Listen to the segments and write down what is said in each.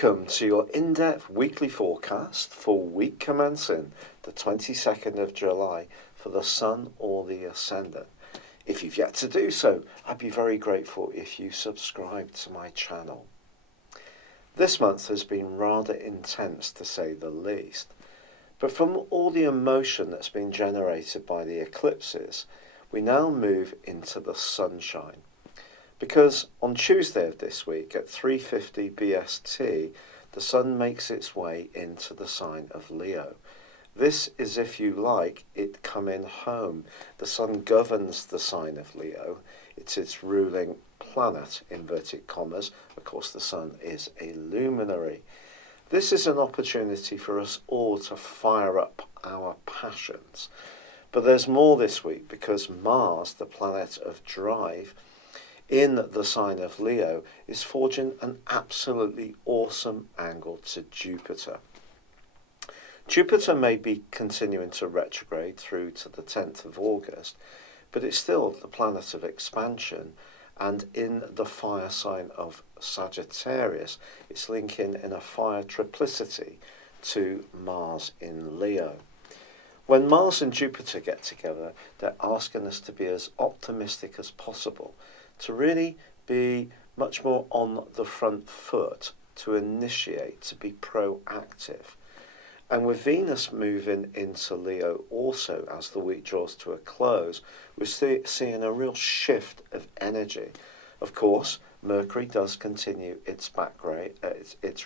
Welcome to your in-depth weekly forecast for week commencing the 22nd of July for the Sun or the Ascendant. If you've yet to do so, I'd be very grateful if you subscribe to my channel. This month has been rather intense, to say the least, but from all the emotion that's been generated by the eclipses, we now move into the sunshine. Because on Tuesday of this week at 3:50 BST, the Sun makes its way into the sign of Leo. This is, if you like, it coming home. The Sun governs the sign of Leo. It's its ruling planet, inverted commas. Of course, the Sun is a luminary. This is an opportunity for us all to fire up our passions. But there's more this week because Mars, the planet of drive, in the sign of Leo, is forging an absolutely awesome angle to Jupiter. Jupiter may be continuing to retrograde through to the 10th of August, but it's still the planet of expansion, and in the fire sign of Sagittarius, it's linking in a fire triplicity to Mars in Leo. When Mars and Jupiter get together, they're asking us to be as optimistic as possible, to really be much more on the front foot, to initiate, to be proactive. And with Venus moving into Leo also as the week draws to a close, we're seeing a real shift of energy. Of course, Mercury does continue its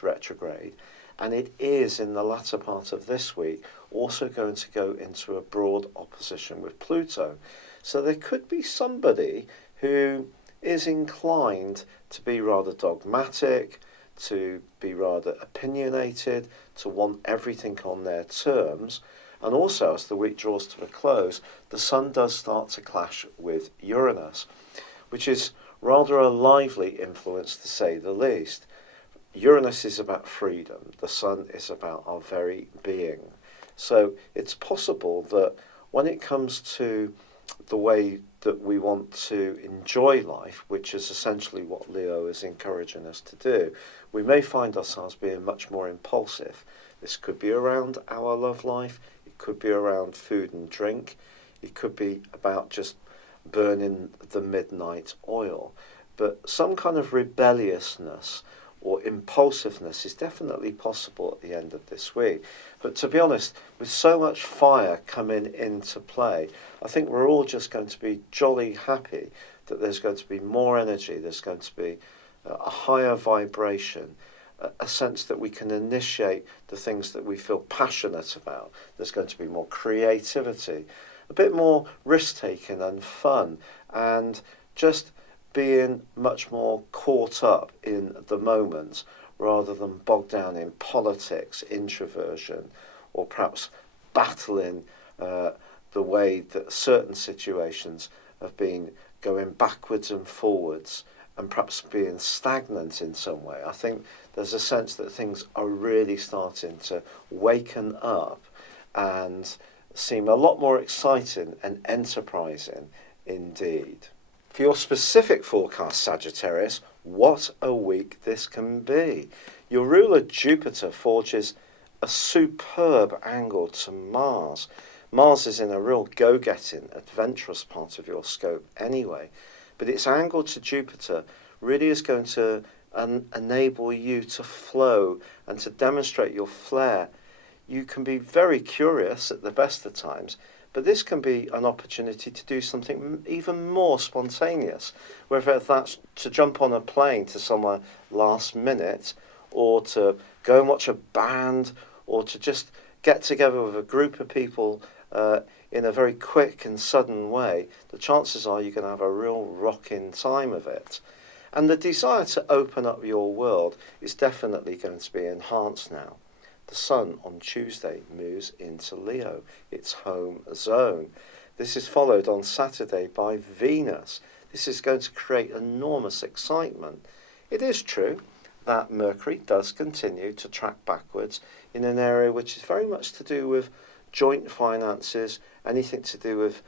retrograde, and it is in the latter part of this week also going to go into a broad opposition with Pluto. So there could be somebody who is inclined to be rather dogmatic, to be rather opinionated, to want everything on their terms. And also, as the week draws to a close, the Sun does start to clash with Uranus, which is rather a lively influence, to say the least. Uranus is about freedom. The Sun is about our very being. So it's possible that when it comes to the way that we want to enjoy life, which is essentially what Leo is encouraging us to do, we may find ourselves being much more impulsive. This could be around our love life, it could be around food and drink, it could be about just burning the midnight oil. But some kind of rebelliousness or impulsiveness is definitely possible at the end of this week. But to be honest, with so much fire coming into play, I think we're all just going to be jolly happy that there's going to be more energy, there's going to be a higher vibration, a sense that we can initiate the things that we feel passionate about. There's going to be more creativity, a bit more risk-taking and fun, and just being much more caught up in the moment rather than bogged down in politics, introversion, or perhaps battling the way that certain situations have been going backwards and forwards and perhaps being stagnant in some way. I think there's a sense that things are really starting to waken up and seem a lot more exciting and enterprising indeed. For your specific forecast, Sagittarius, what a week this can be. Your ruler Jupiter forges a superb angle to Mars. Mars is in a real go-getting, adventurous part of your scope anyway, but its angle to Jupiter really is going to enable you to flow and to demonstrate your flair. You can be very curious at the best of times, but this can be an opportunity to do something even more spontaneous, whether that's to jump on a plane to somewhere last minute, or to go and watch a band, or to just get together with a group of people in a very quick and sudden way. The chances are you're going to have a real rocking time of it. And the desire to open up your world is definitely going to be enhanced now. The Sun on Tuesday moves into Leo, its home zone. This is followed on Saturday by Venus. This is going to create enormous excitement. It is true that Mercury does continue to track backwards in an area which is very much to do with joint finances, anything to do with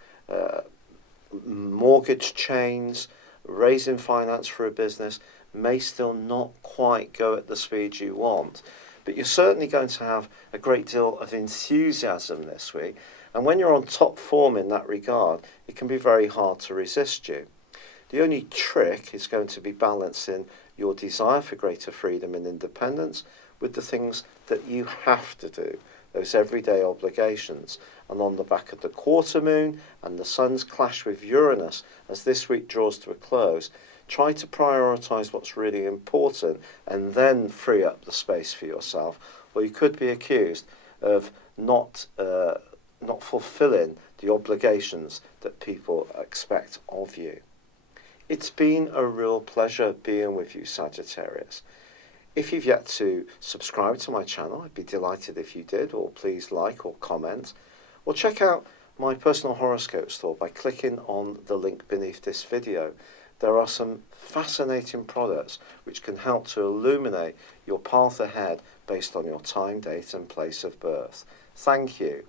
mortgage chains, raising finance for a business. may still not quite go at the speed you want. But you're certainly going to have a great deal of enthusiasm this week. And when you're on top form in that regard, it can be very hard to resist you. The only trick is going to be balancing your desire for greater freedom and independence with the things that you have to do, those everyday obligations. And on the back of the quarter moon and the sun's clash with Uranus as this week draws to a close, try to prioritise what's really important and then free up the space for yourself, or you could be accused of not fulfilling the obligations that people expect of you. It's been a real pleasure being with you, Sagittarius. If you've yet to subscribe to my channel, I'd be delighted if you did, or please like or comment, or check out my personal horoscope store by clicking on the link beneath this video. There are some fascinating products which can help to illuminate your path ahead based on your time, date and place of birth. Thank you.